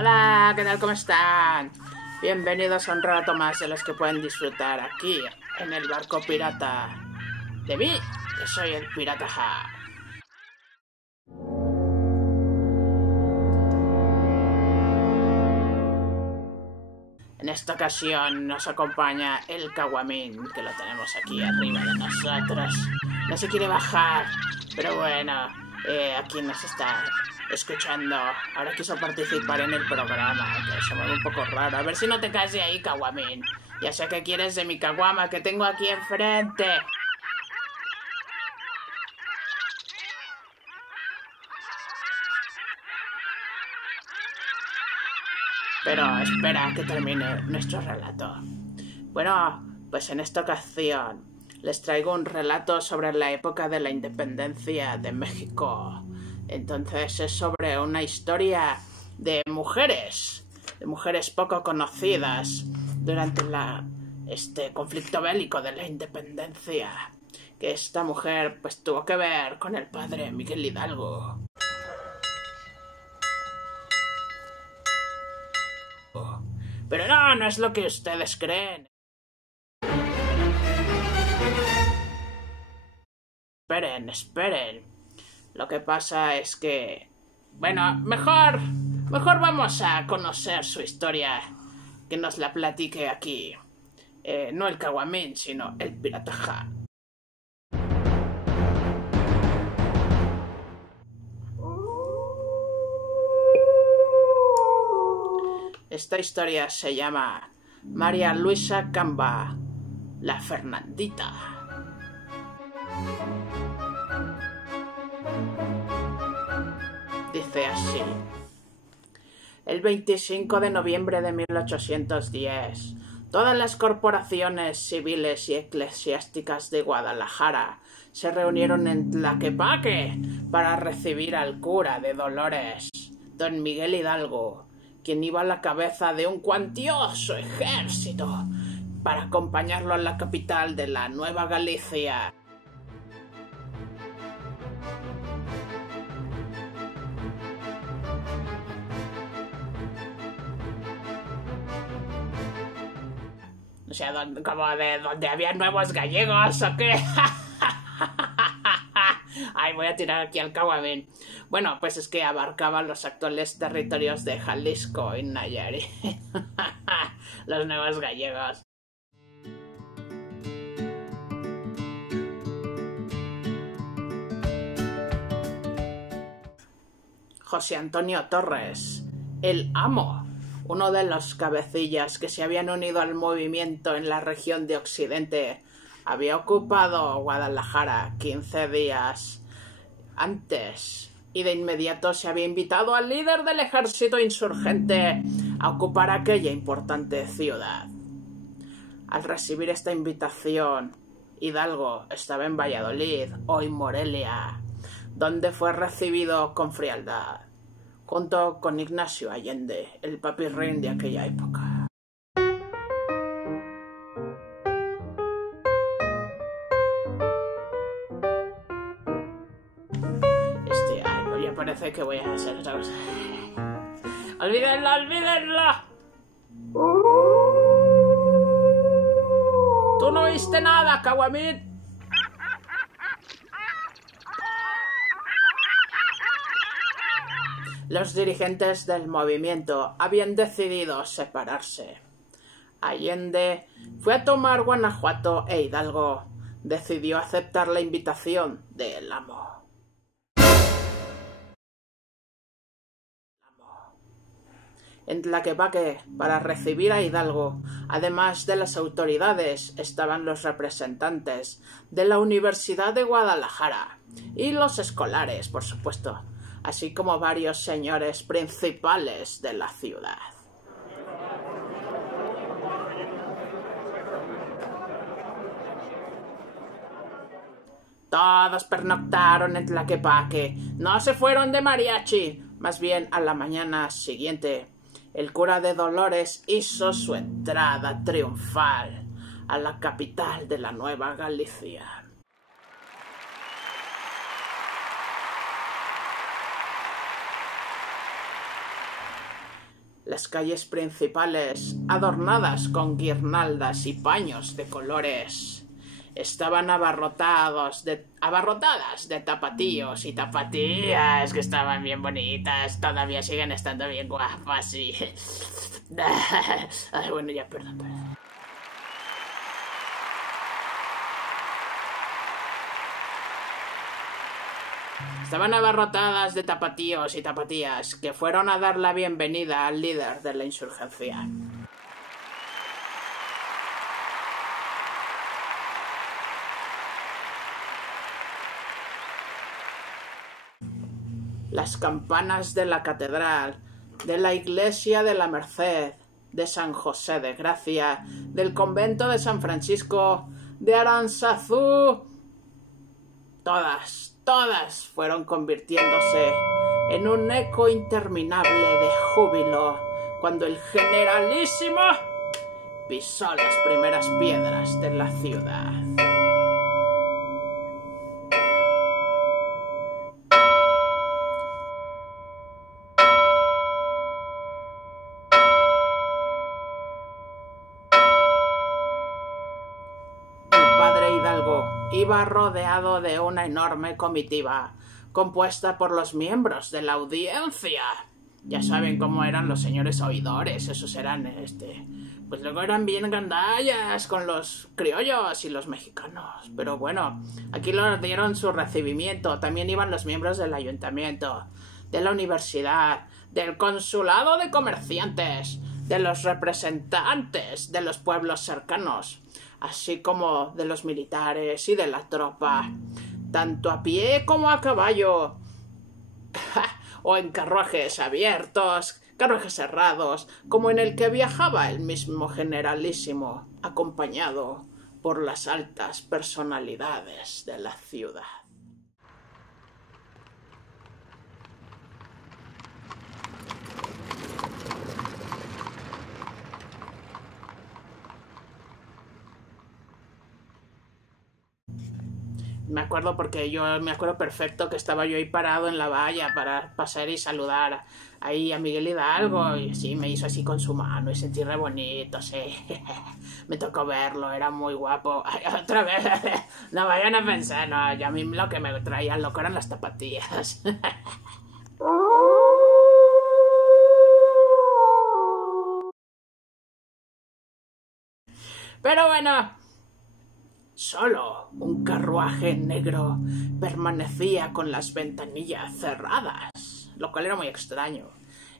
Hola, ¿qué tal? ¿Cómo están? Bienvenidos a un rato más de los que pueden disfrutar aquí, en el barco pirata. De mí, que soy el Pirata Ja. En esta ocasión nos acompaña el Caguamín, que lo tenemos aquí arriba de nosotros. No se quiere bajar, pero bueno, aquí nos está escuchando. Ahora quiso participar en el programa, que se mueve un poco raro. A ver si no te caes de ahí, Caguamín. Ya sé que quieres de mi caguama que tengo aquí enfrente. Pero espera a que termine nuestro relato. Bueno, pues en esta ocasión les traigo un relato sobre la época de la independencia de México. Entonces es sobre una historia de mujeres poco conocidas durante este conflicto bélico de la independencia. Que esta mujer pues tuvo que ver con el padre Miguel Hidalgo. Pero no es lo que ustedes creen. Esperen. Lo que pasa es que... Bueno, mejor vamos a conocer su historia. Que nos la platique aquí. No el Caguamín, sino el Pirata Ja. Esta historia se llama María Luisa Camba, la Fernandita. Dice así. El 25 de noviembre de 1810, todas las corporaciones civiles y eclesiásticas de Guadalajara se reunieron en Tlaquepaque para recibir al cura de Dolores, don Miguel Hidalgo, quien iba a la cabeza de un cuantioso ejército para acompañarlo a la capital de la Nueva Galicia. O sea, como de donde había nuevos gallegos, ¿o qué? Ay, voy a tirar aquí al Caguamín. Bueno, pues es que abarcaba los actuales territorios de Jalisco y Nayarit. Los nuevos gallegos. José Antonio Torres, el amo, uno de los cabecillas que se habían unido al movimiento en la región de Occidente, había ocupado Guadalajara 15 días antes y de inmediato se había invitado al líder del ejército insurgente a ocupar aquella importante ciudad. Al recibir esta invitación, Hidalgo estaba en Valladolid, hoy Morelia, donde fue recibido con frialdad, junto con Ignacio Allende, el papirrín de aquella época. Pues ya parece que voy a hacer otra cosa. ¡Olvídenlo! ¡Tú no oíste nada, Caguamín! Los dirigentes del movimiento habían decidido separarse. Allende fue a tomar Guanajuato e Hidalgo decidió aceptar la invitación del amo. En Tlaquepaque, para recibir a Hidalgo, además de las autoridades, estaban los representantes de la Universidad de Guadalajara y los escolares, por supuesto, así como varios señores principales de la ciudad. Todos pernoctaron en Tlaquepaque, no se fueron de mariachi, más bien a la mañana siguiente. El cura de Dolores hizo su entrada triunfal a la capital de la Nueva Galicia. Las calles principales, adornadas con guirnaldas y paños de colores, estaban abarrotadas de tapatíos y tapatías que estaban bien bonitas, todavía siguen estando bien guapas y... Ay, bueno, ya, perdón. Estaban abarrotadas de tapatíos y tapatías que fueron a dar la bienvenida al líder de la insurgencia. Las campanas de la catedral, de la iglesia de la Merced, de San José de Gracia, del convento de San Francisco, de Aranzazú, todas fueron convirtiéndose en un eco interminable de júbilo cuando el generalísimo pisó las primeras piedras de la ciudad. Iba rodeado de una enorme comitiva, compuesta por los miembros de la audiencia. Ya saben cómo eran los señores oidores, esos eran, pues luego eran bien gandallas con los criollos y los mexicanos. Pero bueno, aquí les dieron su recibimiento. También iban los miembros del ayuntamiento, de la universidad, del consulado de comerciantes, de los representantes de los pueblos cercanos, así como de los militares y de la tropa, tanto a pie como a caballo, o en carruajes abiertos, carruajes cerrados, como en el que viajaba el mismo generalísimo, acompañado por las altas personalidades de la ciudad. Me acuerdo porque me acuerdo perfecto que estaba yo ahí parado en la valla para pasar y saludar ahí a Miguel Hidalgo y sí, me hizo así con su mano y sentí re bonito, sí. Me tocó verlo, era muy guapo. Ay, otra vez, no vayan a pensar, no, ya a mí lo que me traía loco eran las tapatías. Pero bueno, solo un carruaje negro permanecía con las ventanillas cerradas, lo cual era muy extraño.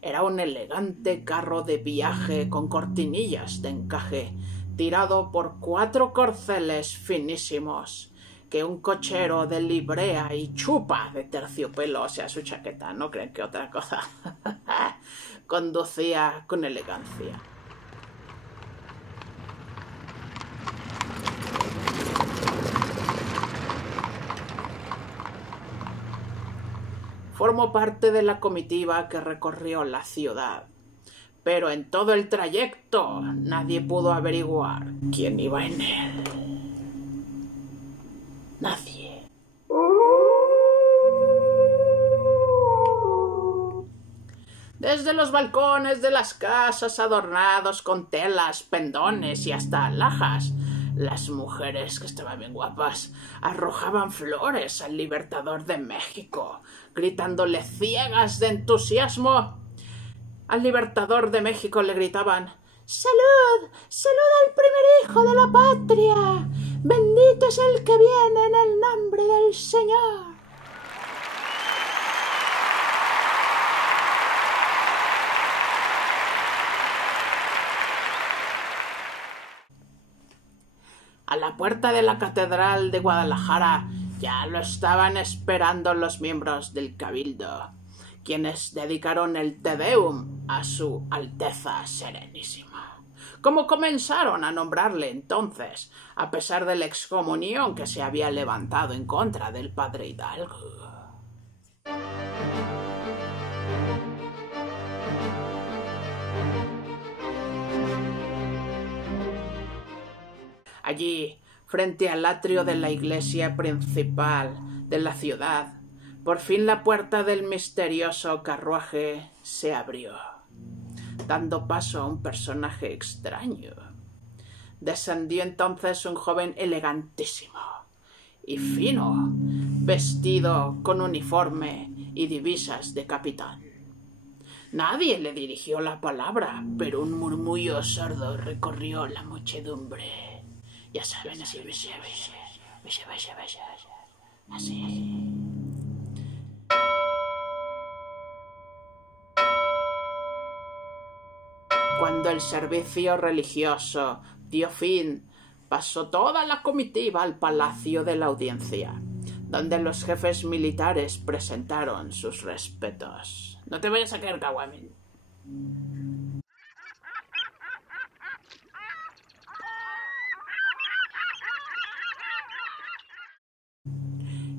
Era un elegante carro de viaje con cortinillas de encaje, tirado por 4 corceles finísimos, que un cochero de librea y chupa de terciopelo, o sea, su chaqueta, no creen que otra cosa, conducía con elegancia. Formó parte de la comitiva que recorrió la ciudad, pero en todo el trayecto nadie pudo averiguar quién iba en él. Nadie. Desde los balcones de las casas adornados con telas, pendones y hasta alhajas, las mujeres, que estaban bien guapas, arrojaban flores al Libertador de México, gritándole ciegas de entusiasmo. Al Libertador de México le gritaban: ¡Salud! ¡Salud al primer hijo de la patria! ¡Bendito es el que viene en el nombre del Señor! A la puerta de la Catedral de Guadalajara ya lo estaban esperando los miembros del Cabildo, quienes dedicaron el Te Deum a su Alteza Serenísima. Como comenzaron a nombrarle entonces, a pesar de la excomunión que se había levantado en contra del padre Hidalgo. Allí, frente al atrio de la iglesia principal de la ciudad, por fin la puerta del misterioso carruaje se abrió. dando paso a un personaje extraño. Descendió entonces un joven elegantísimo y fino, vestido con uniforme y divisas de capitán. Nadie le dirigió la palabra, pero un murmullo sordo recorrió la muchedumbre. Ya saben, así. Cuando el servicio religioso dio fin, pasó toda la comitiva al palacio de la audiencia, donde los jefes militares presentaron sus respetos. No te vayas a caer, Kawamin.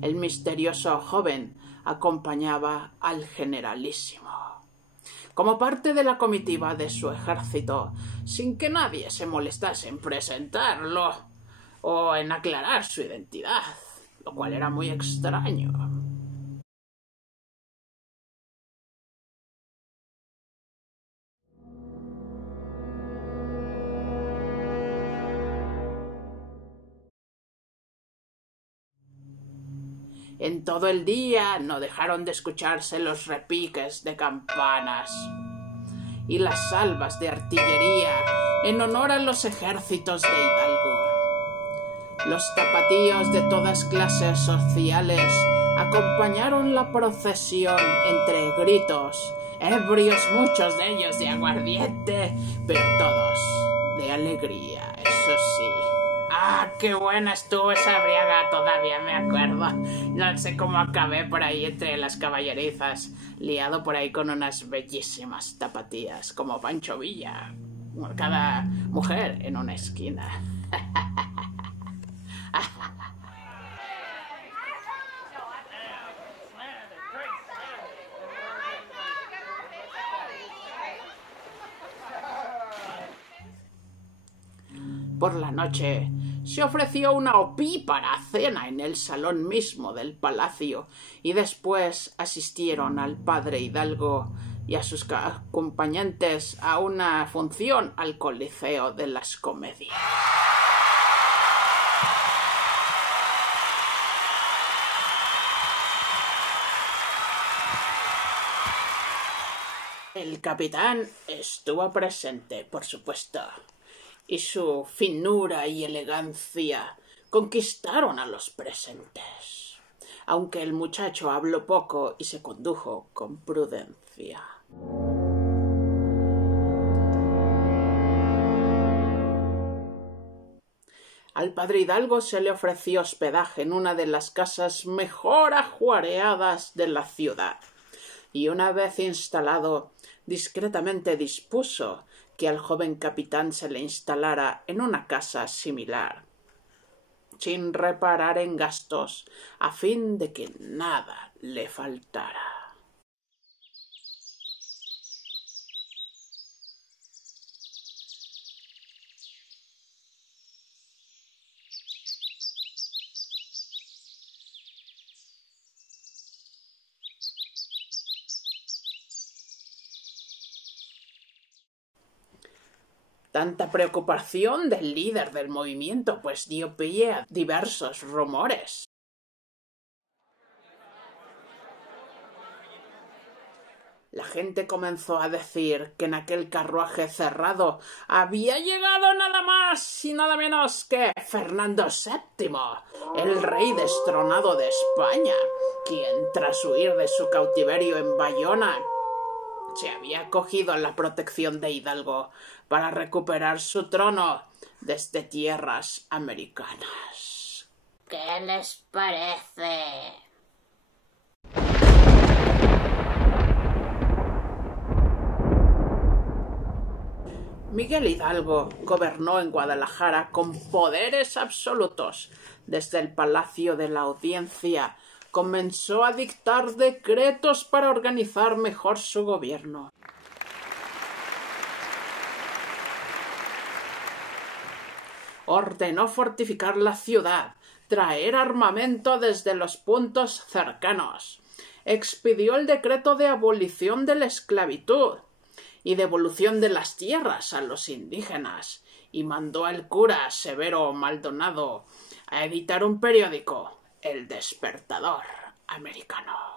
El misterioso joven acompañaba al generalísimo como parte de la comitiva de su ejército, sin que nadie se molestase en presentarlo o en aclarar su identidad, lo cual era muy extraño. En todo el día no dejaron de escucharse los repiques de campanas y las salvas de artillería en honor a los ejércitos de Hidalgo. Los tapatíos de todas clases sociales acompañaron la procesión entre gritos, ebrios muchos de ellos de aguardiente, pero todos de alegría, eso sí. ¡Ah, qué buena estuvo esa briaga! Todavía me acuerdo. No sé cómo acabé por ahí entre las caballerizas, liado por ahí con unas bellísimas tapatías, como Pancho Villa. Cada mujer en una esquina. Por la noche se ofreció una opípara cena en el salón mismo del palacio y después asistieron al padre Hidalgo y a sus acompañantes a una función al Coliseo de las Comedias. El capitán estuvo presente, por supuesto, y su finura y elegancia conquistaron a los presentes, aunque el muchacho habló poco y se condujo con prudencia. Al padre Hidalgo se le ofreció hospedaje en una de las casas mejor ajuareadas de la ciudad, y una vez instalado, discretamente dispuso que al joven capitán se le instalara en una casa similar, sin reparar en gastos, a fin de que nada le faltara. Tanta preocupación del líder del movimiento, pues dio pie a diversos rumores. La gente comenzó a decir que en aquel carruaje cerrado había llegado nada más y nada menos que Fernando VII, el rey destronado de España, quien tras huir de su cautiverio en Bayona se había acogido a la protección de Hidalgo para recuperar su trono desde tierras americanas. ¿Qué les parece? Miguel Hidalgo gobernó en Guadalajara con poderes absolutos. Desde el Palacio de la Audiencia comenzó a dictar decretos para organizar mejor su gobierno. Ordenó fortificar la ciudad, traer armamento desde los puntos cercanos. Expidió el decreto de abolición de la esclavitud y devolución de las tierras a los indígenas, y mandó al cura Severo Maldonado a editar un periódico, El Despertador Americano.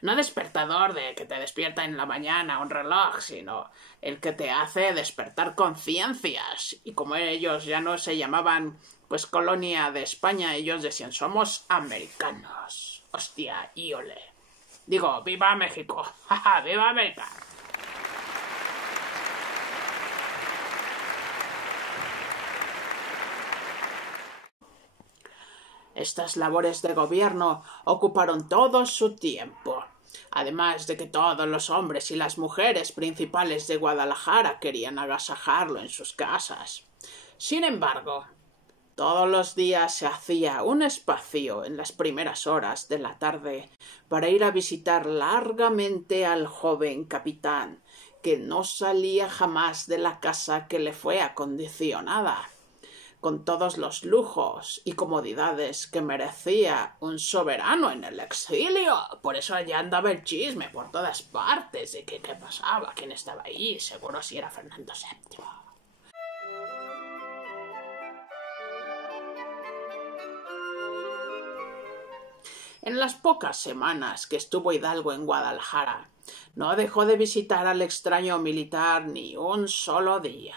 No despertador de que te despierta en la mañana un reloj, sino el que te hace despertar conciencias. Y como ellos ya no se llamaban pues colonia de España, ellos decían somos americanos. Hostia, y ole. Digo, ¡viva México! ¡Ja, viva América! Estas labores de gobierno ocuparon todo su tiempo, además de que todos los hombres y las mujeres principales de Guadalajara querían agasajarlo en sus casas. Sin embargo, todos los días se hacía un espacio en las primeras horas de la tarde para ir a visitar largamente al joven capitán, que no salía jamás de la casa que le fue acondicionada, con todos los lujos y comodidades que merecía un soberano en el exilio. Por eso allá andaba el chisme por todas partes de qué pasaba, quién estaba ahí, seguro si era Fernando VII. En las pocas semanas que estuvo Hidalgo en Guadalajara, no dejó de visitar al extraño militar ni un solo día.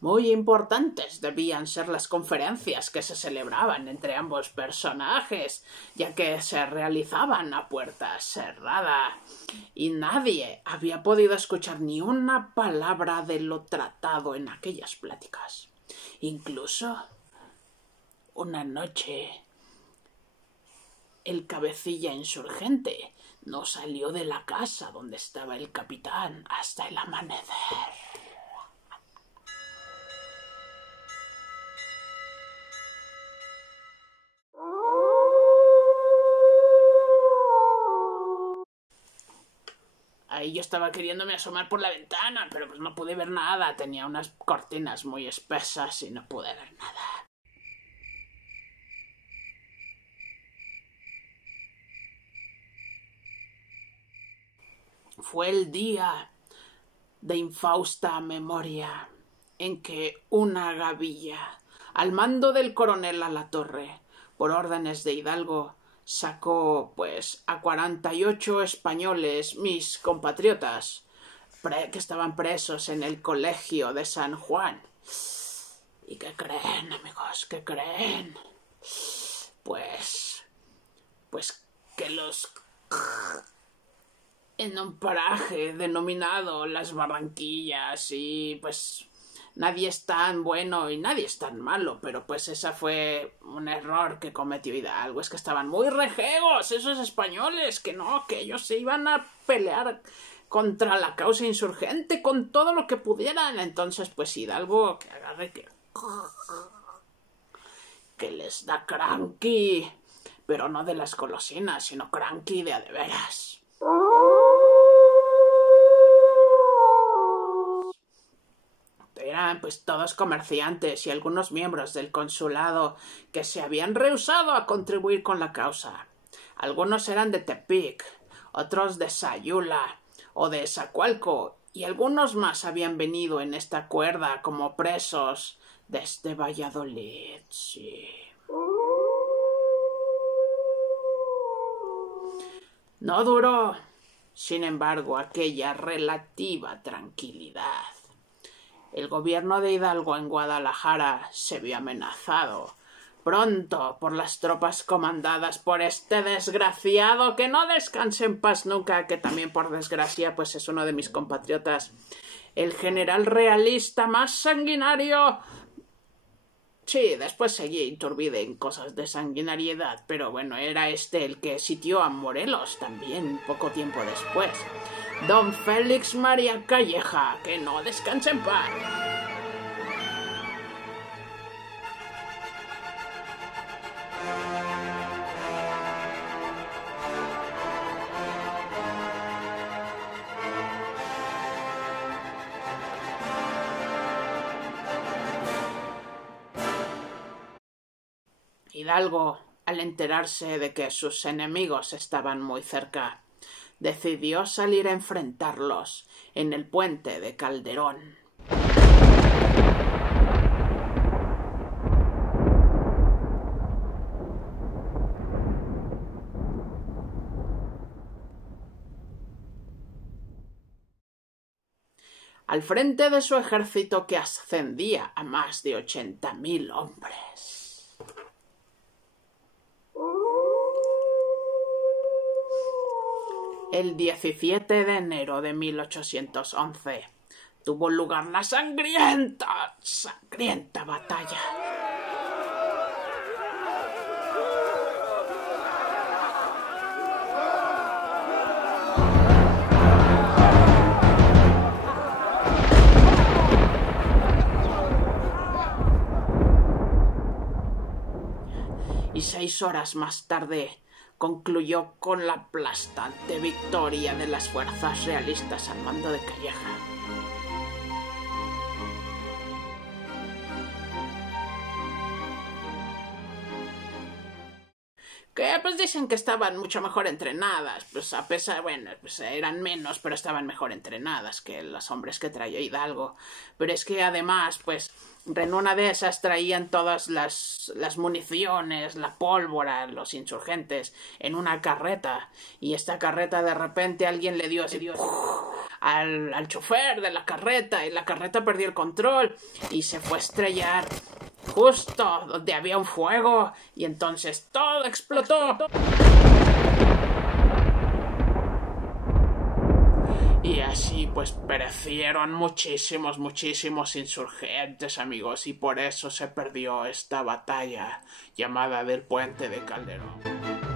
Muy importantes debían ser las conferencias que se celebraban entre ambos personajes, ya que se realizaban a puerta cerrada, y nadie había podido escuchar ni una palabra de lo tratado en aquellas pláticas. Incluso una noche el cabecilla insurgente no salió de la casa donde estaba el capitán hasta el amanecer. Ahí yo estaba queriéndome asomar por la ventana, pero pues no pude ver nada. Tenía unas cortinas muy espesas y no pude ver nada. Fue el día de infausta memoria en que una gavilla, al mando del coronel Alatorre, por órdenes de Hidalgo, sacó pues a 48 españoles, mis compatriotas, que estaban presos en el colegio de San Juan. ¿Y qué creen, amigos? ¿Qué creen? Pues que los en un paraje denominado Las Barranquillas, y pues nadie es tan bueno y nadie es tan malo, pero pues ese fue un error que cometió Hidalgo. Es que estaban muy rejegos esos españoles, que no, que ellos se iban a pelear contra la causa insurgente con todo lo que pudieran. Entonces pues Hidalgo que agarre que les da cranky, pero no de las golosinas, sino cranky de a de veras. Eran pues todos comerciantes y algunos miembros del consulado que se habían rehusado a contribuir con la causa. Algunos eran de Tepic, otros de Sayula o de Zacualco, y algunos más habían venido en esta cuerda como presos desde Valladolid. Sí. No duró, sin embargo, aquella relativa tranquilidad. El gobierno de Hidalgo en Guadalajara se vio amenazado pronto por las tropas comandadas por este desgraciado que no descanse en paz nunca, que también por desgracia pues es uno de mis compatriotas, el general realista más sanguinario. Sí, después seguí Iturbide en cosas de sanguinariedad, pero bueno, era este el que sitió a Morelos también poco tiempo después. Don Félix María Calleja, que no descanse en paz. Hidalgo, al enterarse de que sus enemigos estaban muy cerca, decidió salir a enfrentarlos en el puente de Calderón. Al frente de su ejército que ascendía a más de 80.000 hombres. El 17 de enero de 1811 tuvo lugar la sangrienta batalla. Y 6 horas más tarde concluyó con la aplastante victoria de las fuerzas realistas al mando de Calleja. Que pues dicen que estaban mucho mejor entrenadas, pues a pesar, bueno, pues eran menos, pero estaban mejor entrenadas que los hombres que traía Hidalgo. Pero es que además, pues en una de esas traían todas las municiones, la pólvora, los insurgentes, en una carreta, y esta carreta de repente alguien le dio así al chofer de la carreta, y la carreta perdió el control y se fue a estrellar justo donde había un fuego, y entonces todo explotó. Y así pues perecieron muchísimos insurgentes, amigos, y por eso se perdió esta batalla llamada del Puente de Calderón.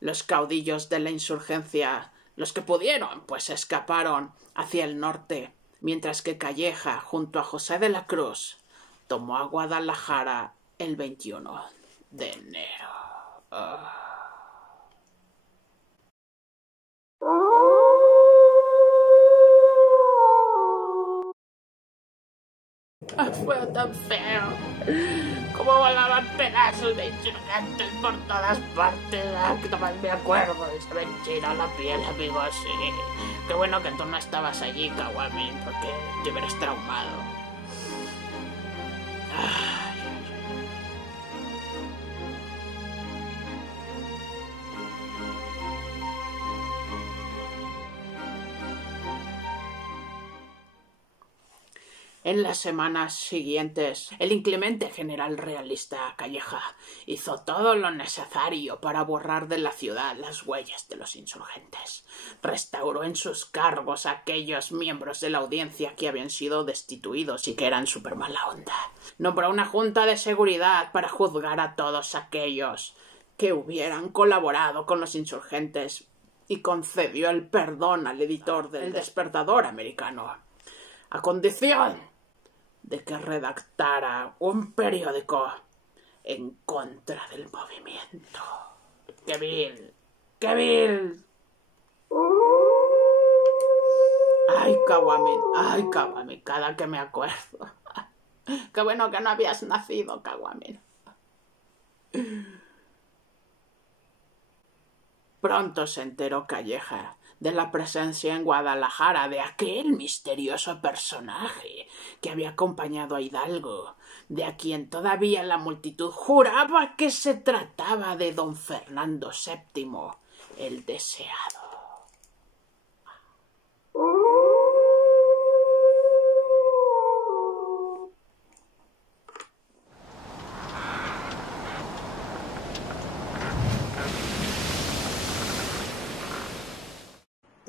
Los caudillos de la insurgencia, los que pudieron, pues escaparon hacia el norte, mientras que Calleja, junto a José de la Cruz, tomó a Guadalajara el 21 de enero. Fue tan feo. Como volaban pedazos de insurgentes por todas partes. Que nomás me acuerdo. Se me enchina la piel, amigos. Sí. Qué bueno que tú no estabas allí, Caguamín, porque te hubieras traumado. En las semanas siguientes, el inclemente general realista Calleja hizo todo lo necesario para borrar de la ciudad las huellas de los insurgentes. Restauró en sus cargos a aquellos miembros de la audiencia que habían sido destituidos y que eran súper mala onda. Nombró una junta de seguridad para juzgar a todos aquellos que hubieran colaborado con los insurgentes y concedió el perdón al editor del Despertador americano, a condición de que redactara un periódico en contra del movimiento. ¡Qué vil! ¡Qué vil! ¡Ay, Caguamín! Cada que me acuerdo. ¡Qué bueno que no habías nacido, Caguamín! Pronto se enteró Calleja de la presencia en Guadalajara de aquel misterioso personaje que había acompañado a Hidalgo, de a quien todavía la multitud juraba que se trataba de don Fernando VII, el deseado.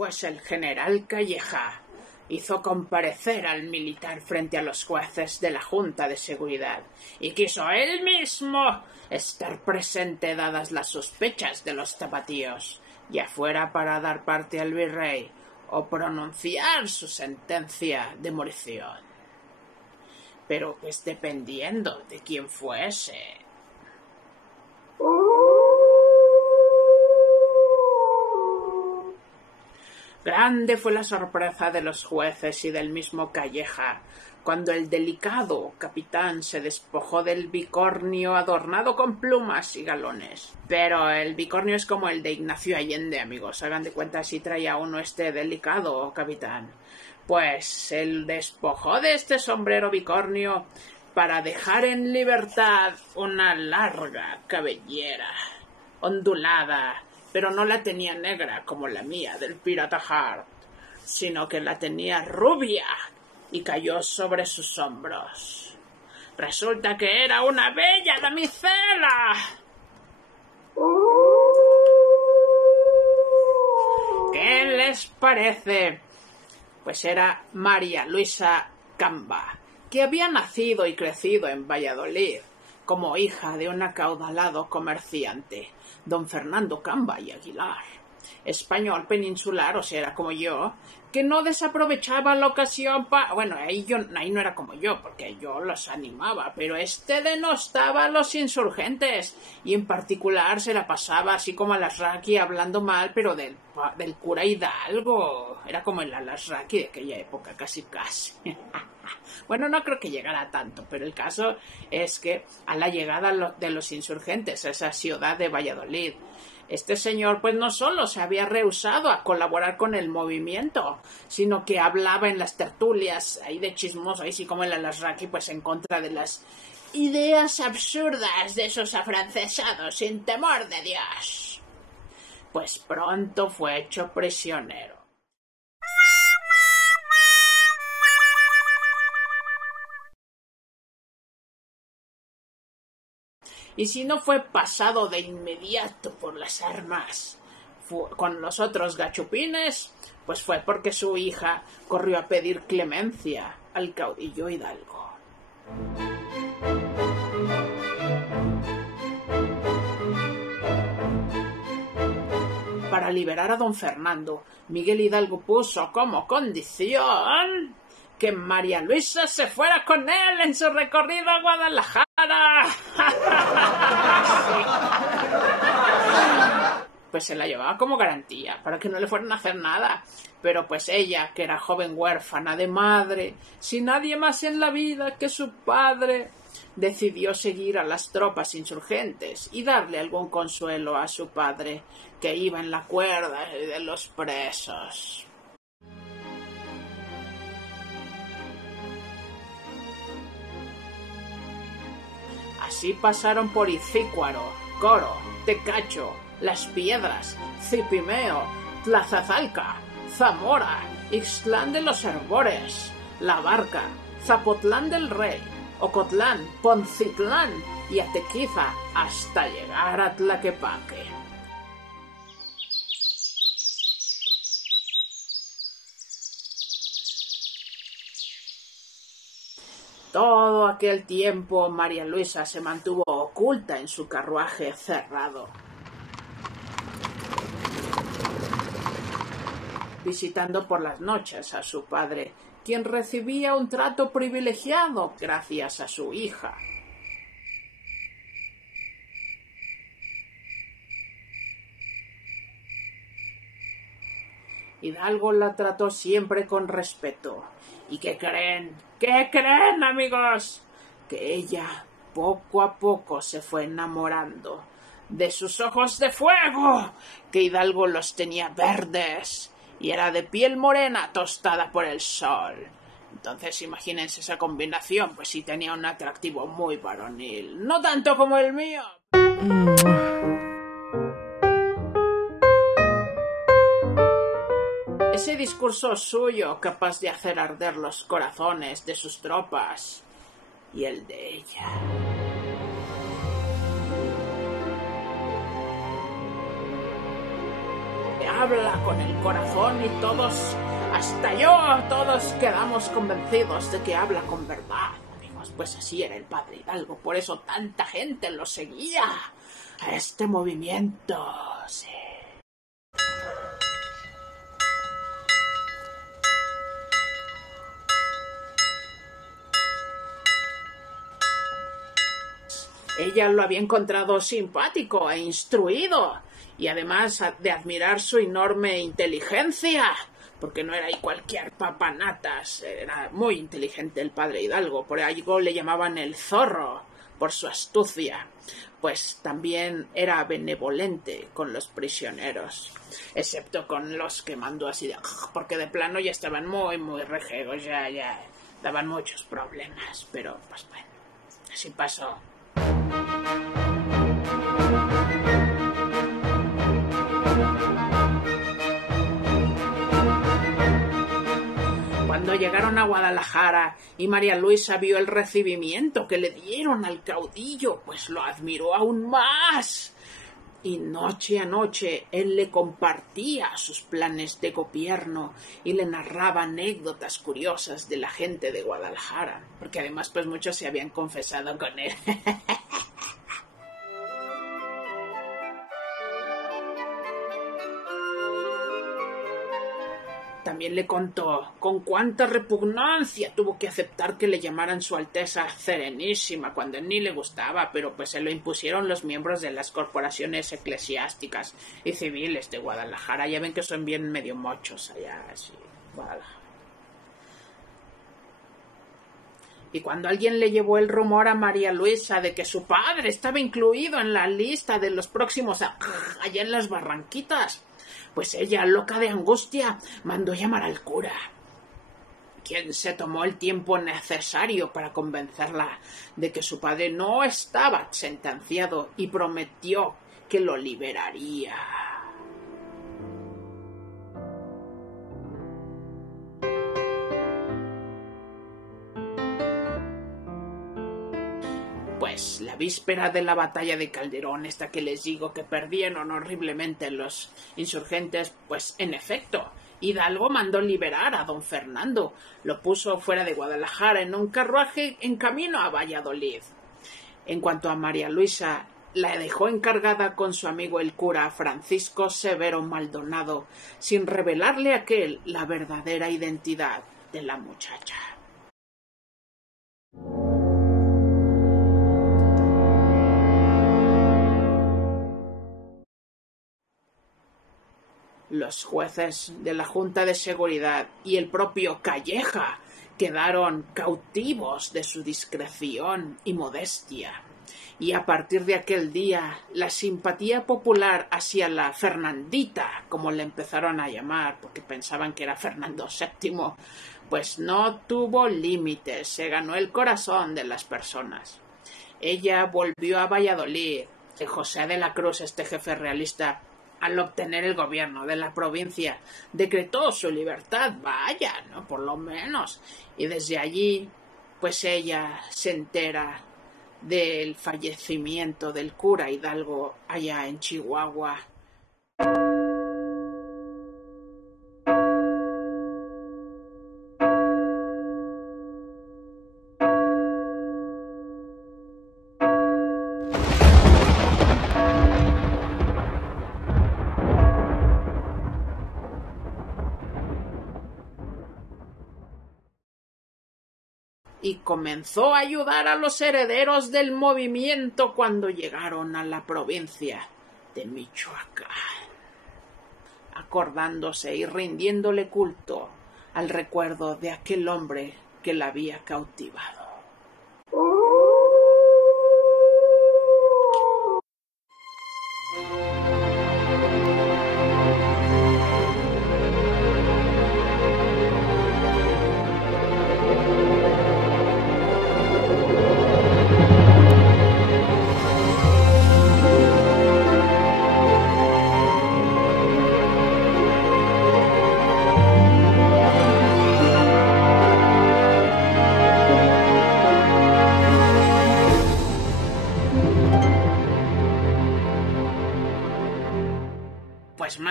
Pues el general Calleja hizo comparecer al militar frente a los jueces de la Junta de Seguridad y quiso él mismo estar presente dadas las sospechas de los tapatíos, ya fuera para dar parte al virrey o pronunciar su sentencia de morición. Pero pues dependiendo de quién fuese. Grande fue la sorpresa de los jueces y del mismo Calleja cuando el delicado capitán se despojó del bicornio adornado con plumas y galones. Pero el bicornio es como el de Ignacio Allende, amigos. Hagan de cuenta si traía uno este delicado capitán. Pues él despojó de este sombrero bicornio para dejar en libertad una larga cabellera, ondulada, pero no la tenía negra como la mía del pirata Hart, sino que la tenía rubia y cayó sobre sus hombros. Resulta que era una bella damisela. ¿Qué les parece? Pues era María Luisa Camba, que había nacido y crecido en Valladolid como hija de un acaudalado comerciante, don Fernando Camba y Aguilar, español peninsular, o sea, era como yo, que no desaprovechaba la ocasión para... Bueno, ahí no era como yo, porque yo los animaba, pero este denostaba a los insurgentes, y en particular se la pasaba así como a Alasraqui hablando mal, pero del cura Hidalgo. Era como el Alasraqui de aquella época, casi. Bueno, no creo que llegara tanto, pero el caso es que a la llegada de los insurgentes a esa ciudad de Valladolid, este señor pues no solo se había rehusado a colaborar con el movimiento, sino que hablaba en las tertulias ahí de chismoso, ahí sí como el Alasraqui, pues en contra de las ideas absurdas de esos afrancesados sin temor de Dios. Pues pronto fue hecho prisionero. Y si no fue pasado de inmediato por las armas con los otros gachupines, pues fue porque su hija corrió a pedir clemencia al caudillo Hidalgo. Para liberar a don Fernando, Miguel Hidalgo puso como condición que María Luisa se fuera con él en su recorrido a Guadalajara. Pues se la llevaba como garantía, para que no le fueran a hacer nada. Pero pues ella, que era joven huérfana de madre, sin nadie más en la vida que su padre, decidió seguir a las tropas insurgentes y darle algún consuelo a su padre, que iba en la cuerda de los presos. Así pasaron por Izícuaro, Coro, Tecacho, Las Piedras, Cipimeo, Tlazazalca, Zamora, Ixtlán de los Herbores, La Barca, Zapotlán del Rey, Ocotlán, Poncitlán y Atequiza, hasta llegar a Tlaquepaque. Todo aquel tiempo María Luisa se mantuvo oculta en su carruaje cerrado, visitando por las noches a su padre, quien recibía un trato privilegiado gracias a su hija. Hidalgo la trató siempre con respeto. ¿Y qué creen? ¿Qué creen, amigos? Que ella poco a poco se fue enamorando de sus ojos de fuego, que Hidalgo los tenía verdes y era de piel morena tostada por el sol. Entonces imagínense esa combinación, pues sí tenía un atractivo muy varonil, no tanto como el mío. Ese discurso suyo capaz de hacer arder los corazones de sus tropas y el de ella. habla con el corazón y todos, hasta yo, todos quedamos convencidos de que habla con verdad. Amigos, pues así era el padre Hidalgo, por eso tanta gente lo seguía a este movimiento, sí. Ella lo había encontrado simpático e instruido, y además de admirar su enorme inteligencia, porque no era ahí cualquier papanatas, era muy inteligente el padre Hidalgo, por algo le llamaban el zorro, por su astucia, pues también era benevolente con los prisioneros, excepto con los que mandó así de... porque de plano ya estaban muy rejegos, ya daban muchos problemas, pero pues bueno, así pasó. Cuando llegaron a Guadalajara y María Luisa vio el recibimiento que le dieron al caudillo, pues lo admiró aún más. Y noche a noche él le compartía sus planes de gobierno y le narraba anécdotas curiosas de la gente de Guadalajara, porque además pues muchos se habían confesado con él. También le contó con cuánta repugnancia tuvo que aceptar que le llamaran Su Alteza Serenísima cuando ni le gustaba, pero pues se lo impusieron los miembros de las corporaciones eclesiásticas y civiles de Guadalajara. Ya ven que son bien medio mochos allá, así, Guadalajara. Y cuando alguien le llevó el rumor a María Luisa de que su padre estaba incluido en la lista de los próximos allá en las Barranquitas, pues ella, loca de angustia, mandó llamar al cura, quien se tomó el tiempo necesario para convencerla de que su padre no estaba sentenciado y prometió que lo liberaría. Pues la víspera de la batalla de Calderón, esta que les digo que perdieron horriblemente los insurgentes, pues en efecto, Hidalgo mandó liberar a don Fernando, lo puso fuera de Guadalajara en un carruaje en camino a Valladolid. En cuanto a María Luisa, la dejó encargada con su amigo el cura Francisco Severo Maldonado, sin revelarle a aquel la verdadera identidad de la muchacha. Los jueces de la Junta de Seguridad y el propio Calleja quedaron cautivos de su discreción y modestia, y a partir de aquel día la simpatía popular hacia la Fernandita, como le empezaron a llamar, porque pensaban que era Fernando VII, pues no tuvo límites, se ganó el corazón de las personas. Ella volvió a Valladolid. José de la Cruz, este jefe realista, al obtener el gobierno de la provincia, decretó su libertad, vaya, ¿no? Por lo menos. Y desde allí, pues ella se entera del fallecimiento del cura Hidalgo allá en Chihuahua. Y comenzó a ayudar a los herederos del movimiento cuando llegaron a la provincia de Michoacán, acordándose y rindiéndole culto al recuerdo de aquel hombre que la había cautivado.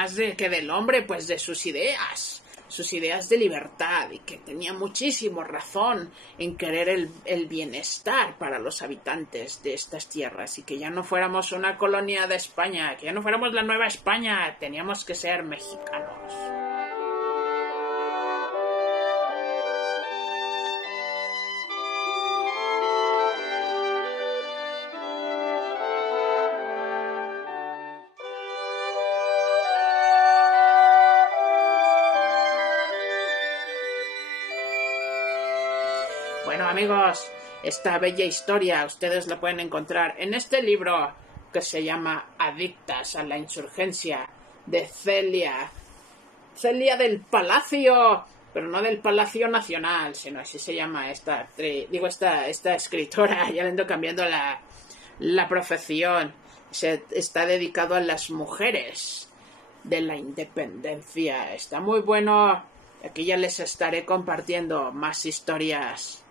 más de que del hombre, pues de sus ideas de libertad, y que tenía muchísimo razón en querer el bienestar para los habitantes de estas tierras, y que ya no fuéramos una colonia de España, que ya no fuéramos la Nueva España, teníamos que ser mexicanos. Bueno, amigos, esta bella historia ustedes la pueden encontrar en este libro que se llama Adictas a la Insurgencia, de Celia del Palacio, pero no del Palacio Nacional, sino así se llama esta escritora. Ya le ando cambiando la profesión. Está dedicado a las mujeres de la independencia. Está muy bueno. Aquí ya les estaré compartiendo más historias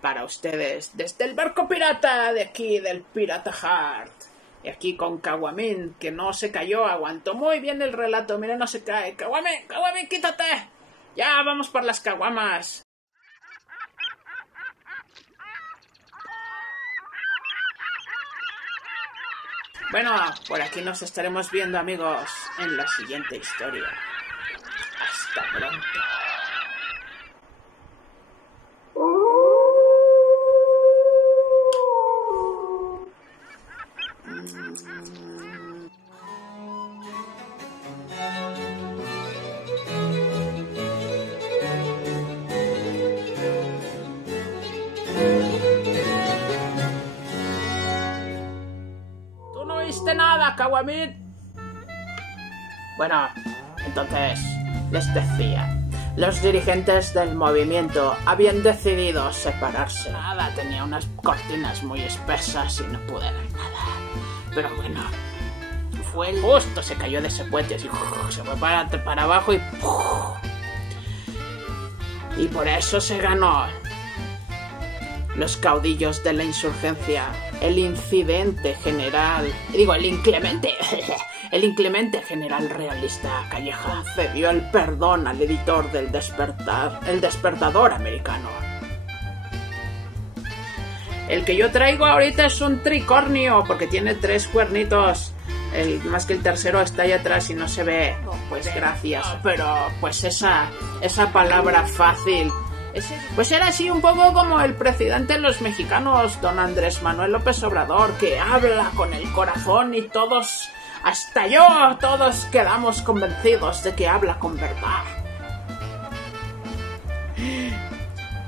para ustedes desde el barco pirata de aquí, del Pirata Heart. Y aquí con Caguamín, que no se cayó, aguantó muy bien el relato. Mira, no se cae. Caguamín, quítate. Ya, vamos por las caguamas. Bueno, por aquí nos estaremos viendo, amigos, en la siguiente historia. Hasta pronto. ¿Tú no oíste nada, Caguamín? Bueno, entonces les decía, los dirigentes del movimiento habían decidido separarse. Nada, tenía unas cortinas muy espesas y no pude ver nada. Pero bueno, fue justo, se cayó de ese puente, así, se fue para abajo y por eso se ganó. Los caudillos de la insurgencia, el inclemente general realista Calleja cedió el perdón al editor del Despertador americano. El que yo traigo ahorita es un tricornio, porque tiene 3 cuernitos. Más que el tercero está ahí atrás y no se ve. Pues gracias. Pero pues esa palabra fácil, pues era así un poco como el presidente de los mexicanos, don Andrés Manuel López Obrador, que habla con el corazón y todos, hasta yo, todos quedamos convencidos de que habla con verdad.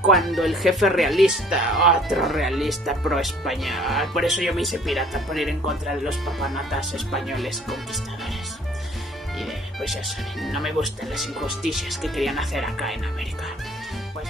Cuando el jefe realista, otro realista pro España, por eso yo me hice pirata, por ir en contra de los papanatas españoles conquistadores. Y pues ya saben, no me gustan las injusticias que querían hacer acá en América. Pues